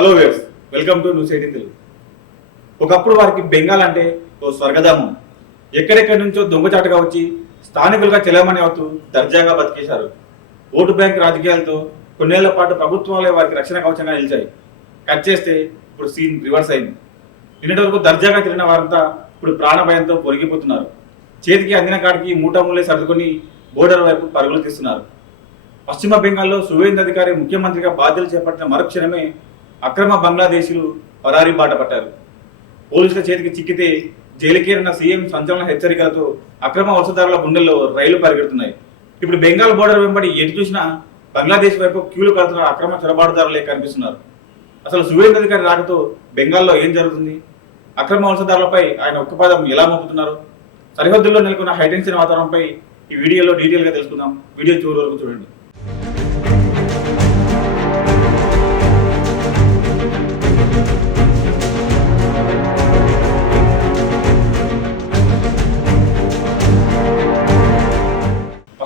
Hello viewers, welcome to news 18 Telugu. ఒకప్పుడు వారికి బెంగాల్ అంటే ఓ స్వర్గధామం. ఎక్కడెక్కడి నుంచో దొంగచాటుగా వచ్చి స్థానికులుగా చెలమణి అవుతూ దర్జాగా బతికేశారు. ఓటు బ్యాంక్ రాజకీయాలతో కొన్నేళ్ల పాటు ప్రభుత్వాలే వారికి రక్షణ కవచంగా నిలిచాయి. కట్ చేస్తే ఇప్పుడు సీన్ రివర్స్ అయింది. నిన్నటి వరకు దర్జాగా తిరిగిన వారంతా ఇప్పుడు ప్రాణభయంతో పొరిగిపోతున్నారు. చేతికి అందిన కాడికి మూటమూలే సర్దుకొని బోర్డర్ వైపు పరుగులు తీస్తున్నారు. పశ్చిమ బెంగాల్లో సువేంద్ర అధికారి ముఖ్యమంత్రిగా బాధ్యతలు చేపట్టిన మరుక్షణమే అక్రమ బంగ్లాదేశీలు పరారీ బాట పట్టారు. పోలీసుల చేతికి చిక్కితే జైలుకేరిన సీఎం సంచలన హెచ్చరికలతో అక్రమ వలసదారుల గుండెల్లో రైలు పరిగెడుతున్నాయి. ఇప్పుడు బెంగాల్ బోర్డర్ వెంబడి ఎటు చూసినా బంగ్లాదేశ్ వైపు క్యూలు కడుతున్న అక్రమ చొరబాటుదారులే కనిపిస్తున్నారు. అసలు సువేంద్ర అధికారి రాకతో బెంగాల్లో ఏం జరుగుతుంది? అక్రమ వలసదారులపై ఆయన ఉక్కుపాదం ఎలా మోపుతున్నారు? సరిహద్దుల్లో నెలకొన్న హైటెన్షన్ వాతావరణంపై ఈ వీడియోలో డీటెయిల్గా తెలుసుకుందాం. వీడియో చివరి వరకు చూడండి.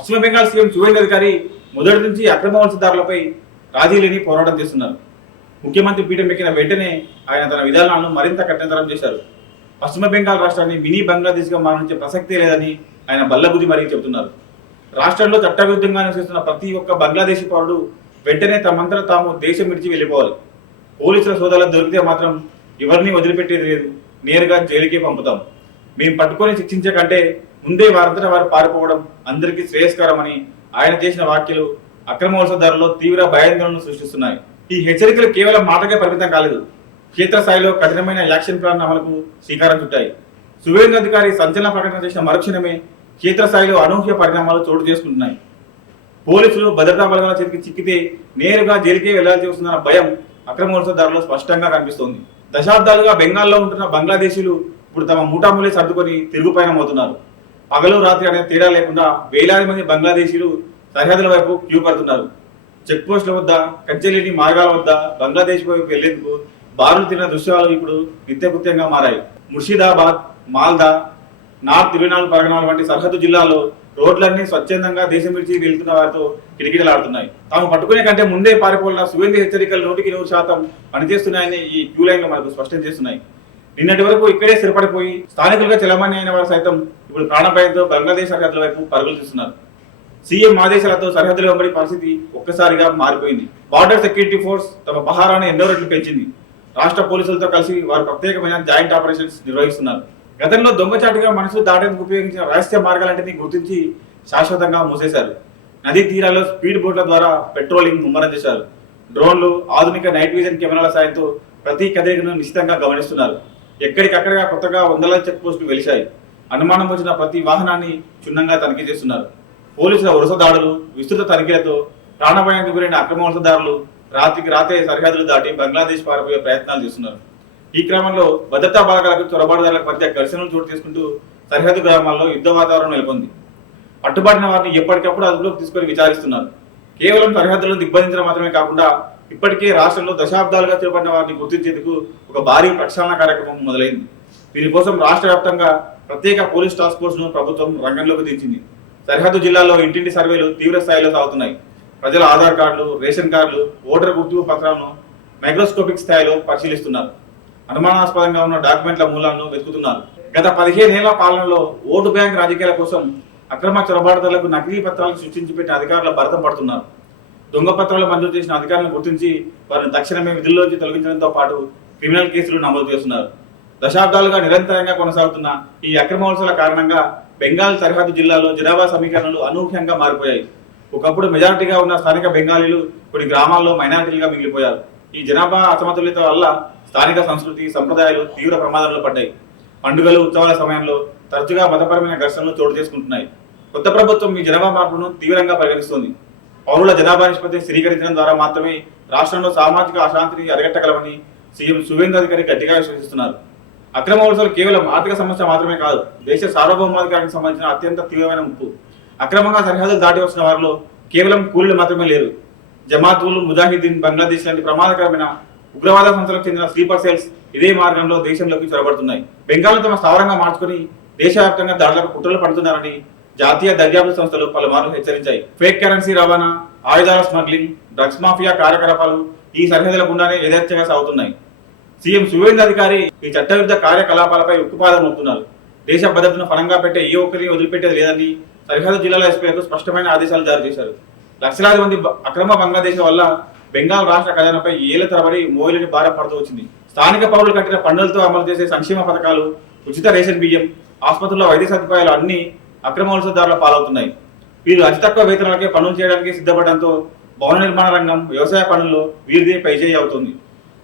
పశ్చిమ బెంగాల్ సీఎం సువేంద్ర అధికారి మొదటి నుంచి అక్రమ వలసదారులపై రాజీ లేని పోరాటం చేస్తున్నారు. ముఖ్యమంత్రి పీఠం ఎక్కిన వెంటనే ఆయన తన విధానాలను మరింత కఠినతరం చేశారు. పశ్చిమ బెంగాల్ రాష్ట్రాన్ని మినీ బంగ్లాదేశ్గా మారించే ప్రసక్తే లేదని ఆయన బల్లబుద్ధి మరీ చెబుతున్నారు. రాష్ట్రంలో చట్టవిరుద్ధంగా నివసిస్తున్న ప్రతి ఒక్క బంగ్లాదేశీ పౌరుడు వెంటనే తమంతట తాము దేశం విడిచి వెళ్ళిపోవాలి. పోలీసుల సోదాలు దొరికితే మాత్రం ఎవరిని వదిలిపెట్టేది లేదు, నేరుగా జైలుకే పంపుతాం. మేము పట్టుకొని శిక్షించే కంటే ముందే వారంతటా వారు పారిపోవడం అందరికీ శ్రేయస్కరమని ఆయన చేసిన వ్యాఖ్యలు అక్రమ వలసదారుల్లో తీవ్ర భయాందోళనను సృష్టిస్తున్నాయి. ఈ హెచ్చరికలు కేవలం మాటకే పరిమితం కాలేదు, క్షేత్రస్థాయిలో కఠినమైన యాక్షన్ ప్లాన్ అమలుకు శ్రీకారం చుట్టాయి. సువేంద్ర అధికారి సంచలన ప్రకటన చేసిన మరుక్షణమే క్షేత్రస్థాయిలో అనూహ్య పరిణామాలు చోటు చేసుకుంటున్నాయి. పోలీసులు భద్రతా బలగాల చేతికి చిక్కితే నేరుగా జైలుకే వెళ్లాల్సి వస్తుందన్న భయం అక్రమ వలసదారులు స్పష్టంగా కనిపిస్తోంది. దశాబ్దాలుగా బెంగాల్లో ఉంటున్న బంగ్లాదేశీలు ఇప్పుడు తమ మూటామూలే సర్దుకొని తిరుగుపయనమవుతున్నారు. పగలు రాత్రి అనే తేడా లేకుండా వేలాది మంది బంగ్లాదేశీలు సరిహద్దుల వైపు క్యూ పడుతున్నారు. చెక్ పోస్టుల వద్ద, కచ్చేలేని మార్గాల వద్ద బంగ్లాదేశ్ వైపు వెళ్లేందుకు బారులు తిన్న దృశ్యాలు ఇప్పుడు నిత్యకృత్యంగా మారాయి. ముర్షిదాబాద్, మాల్దా, నార్త్ 24 పరగనాల వంటి సరిహద్దు జిల్లాల్లో రోడ్లన్నీ స్వచ్ఛందంగా దేశం విడిచి వెళ్తున్న వారితో కిటకిటలాడుతున్నాయి. తాము పట్టుకునే కంటే ముందే పారిపోయిన సువేంద్ర హెచ్చరికలు 100% పనిచేస్తున్నాయని ఈ క్యూ లైన్లు మనకు స్పష్టం చేస్తున్నాయి. నిన్నటి వరకు ఇక్కడే స్థిరపడిపోయి స్థానికులుగా చెలమణి అయిన వారు సైతం ఇప్పుడు ప్రాణభయంతో బంగ్లాదేశ్ సరిహద్దుల వైపు పరుగులు తీస్తున్నారు. సీఎం ఆదేశాలతో సరిహద్దుల వెంబడి పరిస్థితి ఒక్కసారిగా మారిపోయింది. బార్డర్ సెక్యూరిటీ ఫోర్స్ తమ పహారాన్ని ఎన్నో రెట్లు పెంచింది. రాష్ట్ర పోలీసులతో కలిసి వారు ప్రత్యేకమైన జాయింట్ ఆపరేషన్స్ నిర్వహిస్తున్నారు. గతంలో దొంగచాటుగా మనుషులు దాటేందుకు ఉపయోగించిన రహస్య మార్గాలంటిని గుర్తించి శాశ్వతంగా మూసేశారు. నదీ తీరాల్లో స్పీడ్ బోట్ల ద్వారా పెట్రోలింగ్ ముమ్మరం చేశారు. డ్రోన్లు, ఆధునిక నైట్ విజన్ కెమెరాల సాయంతో ప్రతి కదలికను నిశ్చితంగా గమనిస్తున్నారు. ఎక్కడికక్కడగా కొత్తగా వందలాది చెక్ పోస్టులు వెలిశాయి. అనుమానం వచ్చిన ప్రతి వాహనాన్ని క్షుణ్ణంగా తనిఖీ చేస్తున్నారు. పోలీసుల వరుస దాడులు, విస్తృత తనిఖీలతో ప్రాణభయానికి గురైన అక్రమ వలసదారులు రాత్రికి రాత్రే సరిహద్దులు దాటి బంగ్లాదేశ్ పారిపోయే ప్రయత్నాలు చేస్తున్నారు. ఈ క్రమంలో భద్రతా బలగాలకు చొరబాటుదారులకు మధ్య ఘర్షణలు చోటు చేసుకుంటూ సరిహద్దు గ్రామాల్లో యుద్ధ వాతావరణం నెలకొంది. పట్టుబడిన వారిని ఎప్పటికప్పుడు అదుపులోకి తీసుకొని విచారిస్తున్నారు. కేవలం సరిహద్దులను దిగ్బంధించడం మాత్రమే కాకుండా ఇప్పటికే రాష్ట్రంలో దశాబ్దాలుగా చేపట్టిన వారిని గుర్తించేందుకు ఒక భారీ ప్రక్షాళన కార్యక్రమం మొదలైంది. దీనికోసం రాష్ట్ర వ్యాప్తంగా ప్రత్యేక పోలీస్ టాస్క్ ఫోర్స్ ను ప్రభుత్వం రంగంలోకి దించింది. సరిహద్దు జిల్లాల్లో ఇంటింటి సర్వేలు తీవ్ర స్థాయిలో సాగుతున్నాయి. ప్రజల ఆధార్ కార్డులు, రేషన్ కార్డులు, ఓటర్ గుర్తింపు పత్రాలను మైక్రోస్కోపిక్ స్థాయిలో పరిశీలిస్తున్నారు. అనుమానాస్పదంగా ఉన్న డాక్యుమెంట్ల మూలాలను వెతుకుతున్నారు. గత 15 ఏళ్ల పాలనలో ఓటు బ్యాంక్ రాజకీయాల కోసం అక్రమ చొరబాటుదారులకు నకిలీ పత్రాలను సృష్టించి పెట్టిన అధికారుల భరతం పడుతున్నారు. దొంగ పత్రాలు మంజూరు చేసిన అధికారులను గుర్తించి వారిని తక్షణమే విధుల్లోంచి తొలగించడంతో పాటు క్రిమినల్ కేసులు నమోదు చేస్తున్నారు. దశాబ్దాలుగా నిరంతరంగా కొనసాగుతున్న ఈ అక్రమ వలసల కారణంగా బెంగాల్ సరిహద్దు జిల్లాలో జనాభా సమీకరణలు అనూహ్యంగా మారిపోయాయి. ఒకప్పుడు మెజారిటీగా ఉన్న స్థానిక బెంగాలీలు కొన్ని గ్రామాల్లో మైనారిటీలుగా మిగిలిపోయారు. ఈ జనాభా అసమతుల్యత వల్ల స్థానిక సంస్కృతి, సంప్రదాయాలు తీవ్ర ప్రమాదంలో పడ్డాయి. పండుగలు, ఉత్సవాల సమయంలో తరచుగా మతపరమైన ఘర్షణలు చోటు చేసుకుంటున్నాయి. కొత్త ప్రభుత్వం ఈ జనాభా మార్పును తీవ్రంగా పరిగణిస్తోంది. పౌరుల జనాభా నిష్పత్తిని స్థిరీకరించడం ద్వారా మాత్రమే రాష్ట్రంలో సామాజిక అశాంతిని అరికట్టగలమని సీఎం సువేంద్ర అధికారి గట్టిగా విశ్వసిస్తున్నారు. అక్రమ వలసలు కేవలం ఆర్థిక సమస్య మాత్రమే కాదు, దేశ సార్వభౌమాధికారానికి సంబంధించిన అత్యంత తీవ్రమైన ముప్పు. అక్రమంగా సరిహద్దులు దాటి వచ్చిన వారిలో కేవలం కూలీలు మాత్రమే లేరు. జమాతులు, ముజాహిద్దీన్, బంగ్లాదేశ్ లాంటి ప్రమాదకరమైన ఉగ్రవాద సంస్థలకు చెందిన స్లీపర్ సెల్స్ ఇదే మార్గంలో దేశంలోకి చొరబడుతున్నాయి. బెంగాల్ తమ స్థావరంగా మార్చుకుని దేశవ్యాప్తంగా దాడులకు కుట్రలు పడుతున్నారని జాతీయ దర్యాప్తు సంస్థలు పలుమార్లు హెచ్చరించాయి. ఫేక్ కరెన్సీ రవాణా, ఆయుధాల స్మగ్లింగ్, డ్రగ్స్ మాఫియా కార్యకలాపాలు ఈ సరిహద్దుల గుండానే యథేచ్ఛగా సాగుతున్నాయి. సీఎం సువేంద్ర అధికారి ఈ చట్టవిరుద్ధ కార్యకలాపాలపై ఉక్కుపాదం మోపుతున్నారు. దేశ భద్రతను పరంగా పెట్టే ఏ ఒక్కరిని వదిలిపెట్టేది లేదని సరిహద్దు జిల్లాల ఎస్పీలకు స్పష్టమైన ఆదేశాలు జారీ చేశారు. లక్షలాది మంది అక్రమ బంగ్లాదేశ్ వల్ల బెంగాల్ రాష్ట్ర ఖజానాపై ఏళ్ల తరబడి మోయలేని భారం పడుతూ వచ్చింది. స్థానిక పౌరులు కట్టిన పన్నులతో అమలు చేసే సంక్షేమ పథకాలు, ఉచిత రేషన్ బియ్యం, ఆసుపత్రుల్లో వైద్య సదుపాయాలు అన్ని అక్రమ వలసదారుల పాలవుతున్నాయి. వీరు అతి తక్కువ వేతనాలకే పనులు చేయడానికి సిద్ధపడడంతో భవన నిర్మాణ రంగం, వ్యవసాయ పనుల్లో వీరిదే పైచేయి అవుతుంది.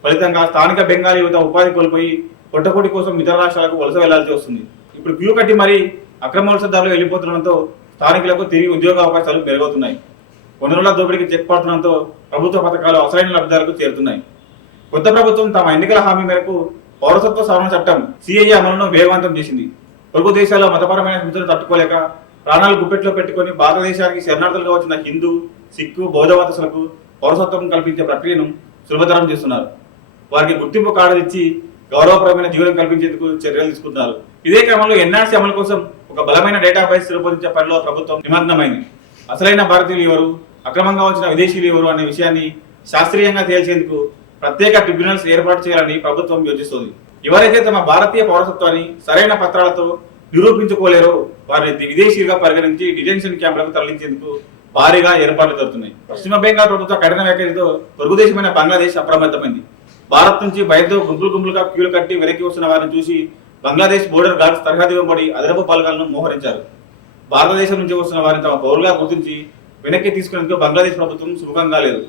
ఫలితంగా స్థానిక బెంగాలీ యువత ఉపాధి కోల్పోయి పొట్టకూటి కోసం ఇతర రాష్ట్రాలకు వలస వెళ్లాల్సి వస్తుంది. ఇప్పుడు క్యూ కట్టి మరీ అక్రమ వలసదారులు వెళ్ళిపోతుండడంతో స్థానికులకు తిరిగి ఉద్యోగ అవకాశాలు పెరుగుతున్నాయి. వనరుల దోపిడీకి చెక్ పడుతుండడంతో ప్రభుత్వ పథకాలు అసలైన లబ్ధిదారులకు చేరుతున్నాయి. కొత్త ప్రభుత్వం తమ ఎన్నికల హామీ మేరకు పౌరసత్వ సవరణ చట్టం సిఏఏ అమలును వేగవంతం చేసింది. పొరుగు దేశాల్లో మతపరమైన హింసను తట్టుకోలేక ప్రాణాలు గుప్పెట్లో పెట్టుకుని భారతదేశానికి శరణార్థులుగా వచ్చిన హిందూ, సిక్కు, బౌద్ధ మతస్థులకు పౌరసత్వం కల్పించే ప్రక్రియను సులభతరం చేస్తున్నారు. వారికి గుర్తింపు కార్డులు ఇచ్చి గౌరవప్రదమైన జీవనం కల్పించేందుకు చర్యలు తీసుకుంటున్నారు. ఇదే క్రమంలో ఎన్ఆర్సీ అమలు కోసం ఒక బలమైన డేటాబేస్ రూపొందించే పనిలో ప్రభుత్వం నిమగ్నమైంది. అసలైన భారతీయులు ఎవరు, అక్రమంగా వచ్చిన విదేశీయులు ఎవరు అనే విషయాన్ని శాస్త్రీయంగా తేల్చేందుకు ప్రత్యేక ట్రిబ్యునల్స్ ఏర్పాటు చేయాలని ప్రభుత్వం యోచిస్తోంది. ఎవరైతే తమ భారతీయ పౌరసత్వాన్ని సరైన పత్రాలతో నిరూపించుకోలేరో వారిని విదేశీయులుగా పరిగణించి డిటెన్షన్ క్యాంపులకు తరలించేందుకు భారీగా ఏర్పాట్లు జరుగుతున్నాయి. పశ్చిమ బెంగాల్ ప్రభుత్వ కఠిన వ్యాఖ్యలతో పొరుగుదేశమైన బంగ్లాదేశ్ అప్రమత్తమైంది. భారత్ నుంచి భయంతో గుంపులుగా క్యూలు కట్టి వెనక్కి వస్తున్న వారిని చూసి బంగ్లాదేశ్ బోర్డర్ గార్డ్స్ సరిహద్దు వెంబడి అదనపు బలగాలను మోహరించారు. భారతదేశం నుంచి వస్తున్న వారిని తమ పౌరులుగా గుర్తించి వెనక్కి తీసుకునేందుకు బంగ్లాదేశ్ ప్రభుత్వం సుముఖంగా లేదు.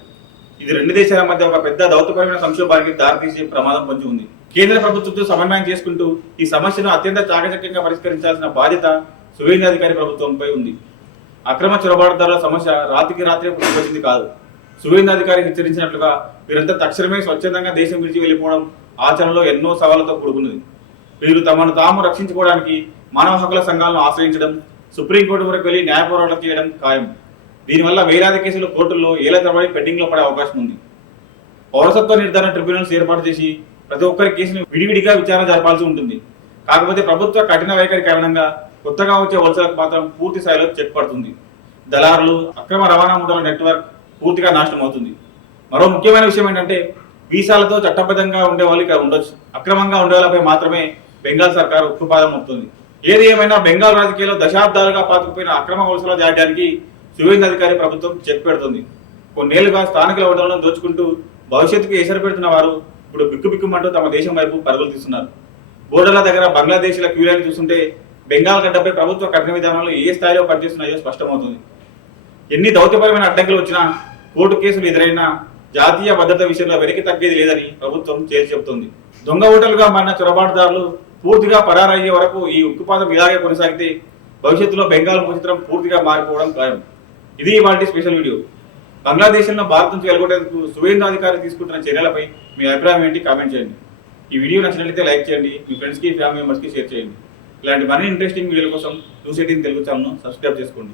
ఇది రెండు దేశాల మధ్య ఒక పెద్ద దౌత్యపరమైన సంక్షోభానికి దారితీసే ప్రమాదం పొంచి ఉంది. కేంద్ర ప్రభుత్వంతో సమన్వయం చేసుకుంటూ ఈ సమస్యను అత్యంత చాకచక్యంగా పరిష్కరించాల్సిన బాధ్యత సువేంద్ర అధికారి ప్రభుత్వంపై ఉంది. అక్రమ చొరబాటుదారుల సమస్య రాత్రికి రాత్రే పుట్టుకొచ్చింది కాదు. సువేంద్ర అధికారి హెచ్చరించినట్లుగా వీరంతా తక్షణమే స్వచ్ఛందంగా దేశం విడిచి వెళ్ళిపోవడం ఆచరణలో ఎన్నో సవాళ్లతో కూడుకున్నది. వీరు తమను తాము రక్షించుకోవడానికి మానవ హక్కుల సంఘాలను ఆశ్రయించడం, సుప్రీంకోర్టు వరకు వెళ్లి న్యాయ పోరాటం చేయడం ఖాయం. దీనివల్ల వేలాది కేసులు కోర్టుల్లో ఏళ్ల తరబడి పెండింగ్లో పడే అవకాశం ఉంది. పౌరసత్వ నిర్ధారణ ట్రిబ్యునల్స్ ఏర్పాటు చేసి ప్రతి ఒక్కరి కేసును విడివిడిగా విచారణ జరపాల్సి ఉంటుంది. కాకపోతే ప్రభుత్వ కఠిన వైఖరి కారణంగా కొత్తగా వచ్చే వలసలకు మాత్రం పూర్తి స్థాయిలో చెక్ పడుతుంది. దళారులు, అక్రమ రవాణా ముఠాల నెట్వర్క్ పూర్తిగా నాశనం అవుతుంది. మరో ముఖ్యమైన విషయం ఏంటంటే వీసాలతో చట్టబద్ధంగా ఉండే వాళ్ళు ఇక్కడ ఉండొచ్చు, అక్రమంగా ఉండే వాళ్ళపై మాత్రమే బెంగాల్ సర్కార్ ఉక్కుపాదం మోపుతుంది. ఏది ఏమైనా బెంగాల్ రాజకీయాల్లో దశాబ్దాలుగా పాతుకుపోయిన అక్రమ వలసల దాటానికి సువేంద్ర అధికారి ప్రభుత్వం చెక్ పెడుతుంది. కొన్నేళ్లుగా స్థానికుల వనరులను దోచుకుంటూ భవిష్యత్తుకు ఎసరు పెడుతున్న వారు ఇప్పుడు బిక్కుబిక్కుమంటూ తమ దేశం వైపు పరుగులు తీస్తున్నారు. బోర్డర్ల దగ్గర బంగ్లాదేశీల క్యూలైన్ చూస్తుంటే బెంగాల్ గడ్డపై ప్రభుత్వ కఠిన విధానాలు ఏ స్థాయిలో పనిచేస్తున్నాయో స్పష్టమవుతుంది. ఎన్ని దౌత్యపరమైన అడ్డంకులు వచ్చినా, కోర్టు కేసులు ఎదురైనా జాతీయ భద్రత విషయంలో వెనక్కి తగ్గేది లేదని ప్రభుత్వం తేల్చి చెబుతోంది. దొంగ ఓటర్లుగా మారిన చొరబాటుదారులు పూర్తిగా పరారయ్యే వరకు ఈ ఉక్కుపాదం ఇలాగే కొనసాగితే భవిష్యత్తులో బెంగాల్ చిత్రం పూర్తిగా మారిపోవడం ఖాయం. ఇది ఇవాల్టి స్పెషల్ వీడియో. బంగ్లాదేశ్లో భారత్ నుంచి వెలుగొట్టేందుకు సువేంద్ర అధికారి తీసుకుంటున్న చర్యలపై మీ అభిప్రాయం ఏంటి కామెంట్ చేయండి. ఈ వీడియో నచ్చినట్లయితే లైక్ చేయండి, మీ ఫ్రెండ్స్కి, ఫ్యామిలీ మెంబర్స్కి షేర్ చేయండి. ఇలాంటి మరిన్ని ఇంట్రెస్టింగ్ వీడియోల కోసం 218 తెలుగు ఛానల్ను సబ్స్క్రైబ్ చేసుకోండి.